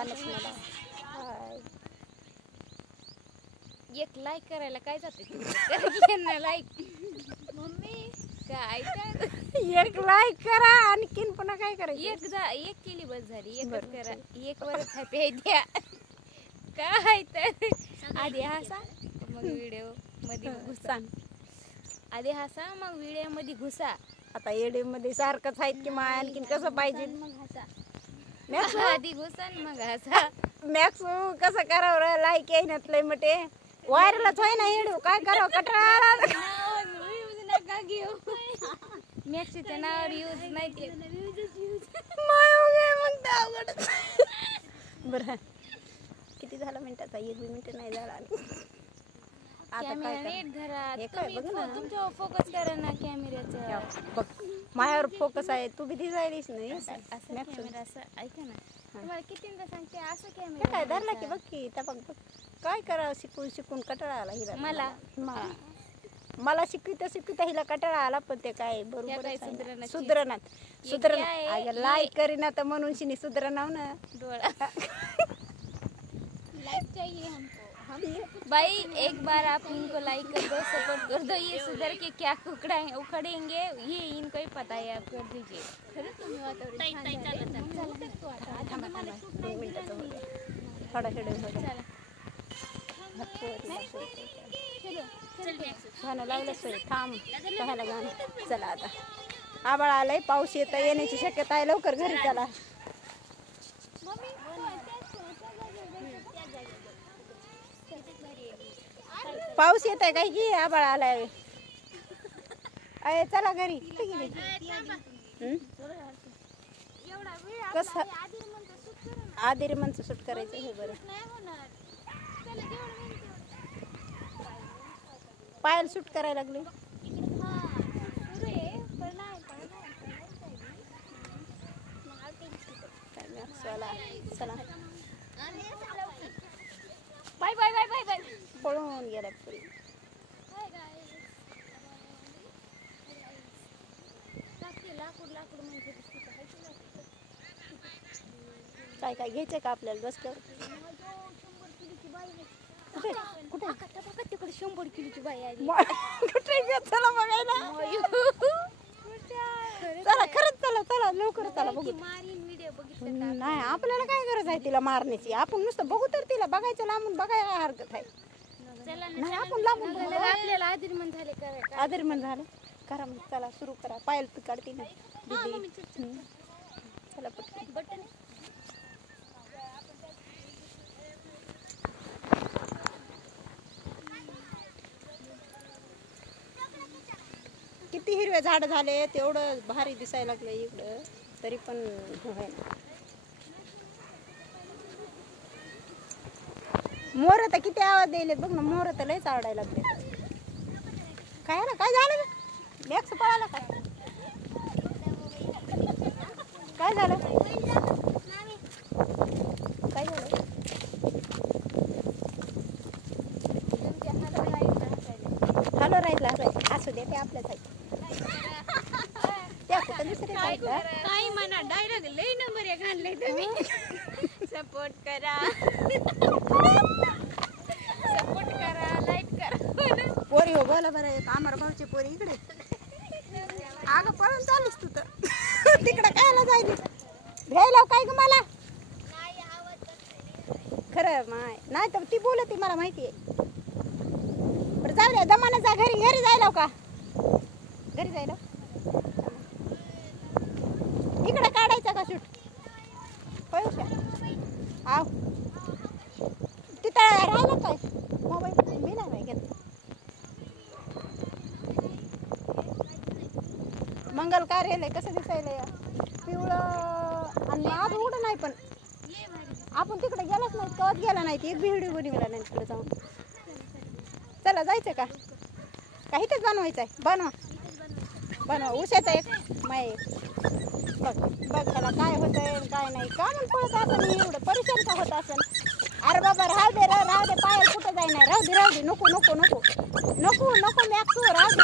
छानच मला. हाय. एक लाईक करायला काय जाते लाईक मम्मी काय एक लाईक करा आणखीन पुन्हा काय करायचं. एक केली बस झाली. एकच करा. एक वरच हॅपी आहे द्या काय तर आधी हसा मग व्हिडिओ मध्ये घुसा. आधी हसा मग व्हिडिओ मध्ये घुसा. आता एडी मध्ये सारखंच आहेत की माय आणखीन कसं पाहिजे. मग हसा. मॅक्स आधी घुसा मग हसा. मॅक्स कसं करावं लाईक येईनात लय मटे वायरलाच होय ना एडी काय करावं कटाळा आला. नका घेऊ मॅक्सच्या नावावर यूज नाही ते बरं किती झालं मिनिटाचा 1 मिनिट नाही झाला. आता काय नीट धरा. हे काय बघ ना तुमच्यावर फोकस करा ना कॅमेऱ्याचा. बघ माझ्यावर फोकस आहे तू बी दिसायलीस नाही असं कॅमेरा असं ऐका ना तुम्हाला कितींदा सांगते असं काय कॅमेरा धरला की बघ की त्या बघ काय करावं शिकून शिकून कटाळा आला हिला. मला शिकविता हिला कटाळा आला पण ते काय बरोबर सुधरणात लाईक करीना तर म्हणून शिनी सुधरणाव ना डोळा लाइक चाहिए हमको भाई. एक बार आप इनको लाइक कर दो सपोर्ट कर दो. ये सुधर के क्या उखड़ेंगे ये इनको ही पता है. आप कर दीजिए. थोडा शेड्यूल गाणं लावलं सोय थांब पाहायला गाणं. चला आता आबाळ आलंय पाऊस येण्याची शक्यता आहे. लवकर घरी चला. पाऊस येत आहे काय की आबाळ आलाय. अरे चला घरी. कसं आधीर म्हणचं शूट करायचं हे बरं. पायल शूट करायला लागले. चला bye bye bye bye bye. पळून गेला पुरी. काय काय घ्यायचं का आपल्याला बसल्यावर. कुठे तिकडे 100 किलोची बाई आली. कुठे चला बघायला. चला खरंच चला चला लवकर चला बघू. नाही आपल्याला काय गरज आहे तिला मारण्याची. आपण नुसतं बघू तर तिला बघायचं लांबून बघायला हरकत आहे. नाही आपण लांबून आपल्याला आदिरमन झाले करा. आदिरमन झालं करा मग. चला सुरू करा. पायल तू काढते ना चला बटन. किती हिरवे झाड झाले तेवढं भारी दिसायला लागलं इकडं तरी पण आहे ना. मोर तर किती आवाज द्यायलेत बघ ना. मोर तर लयच आवडायला लागले. काय ना काय झालं मॅक्स पळाला काय. काय झालं काय झालं. हॅलो राहिला असू दे ते आपल्याच आहे. त्या कुठं दुसरे काय म्हणा डायरेक्ट लई नंबर 1 आणले तुम्ही. सपोर्ट करा लाईक करा. पोरी हो बोला बरं. एक आमर भाऊची पोरी इकडे. अगं पळून चालूस तू तर तिकडं कायला जायली. घ्यायला काय ग मला खरं माय नाही तर ती बोलती मला माहिती आहे. बरं जाऊ द्या दमानं जा घरी. घरी जायला का घरी जायला इकडे काढायचा का शूट होय का. आव तिथं राहिलं काय मोबाईल मी नाही घेत. मंगल कार्यालय कसं दिसायला या पिवळं आणि आज उघडं नाही पण आपण तिकडे गेलोच नाही. कवत गेला नाही. एक व्हिडिओ बनवला नाही तिकडे जाऊन. चला जायचं का काही तेच बनवायचं आहे. बनवा उशाचा एक माय बघ बघ त्याला काय होतंय काय नाही का म्हणून पळत असं एवढं परेशान का होत असेल. अरे बाबा राहू दे पायल कुठं जाय नाही. राहू दे नको नको नको नको नको मॅक्सू राहू दे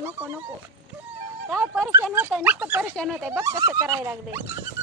नको नको काय परेशान होत आहे नुसतं परेशान होत आहे बघ कसं करायला लागले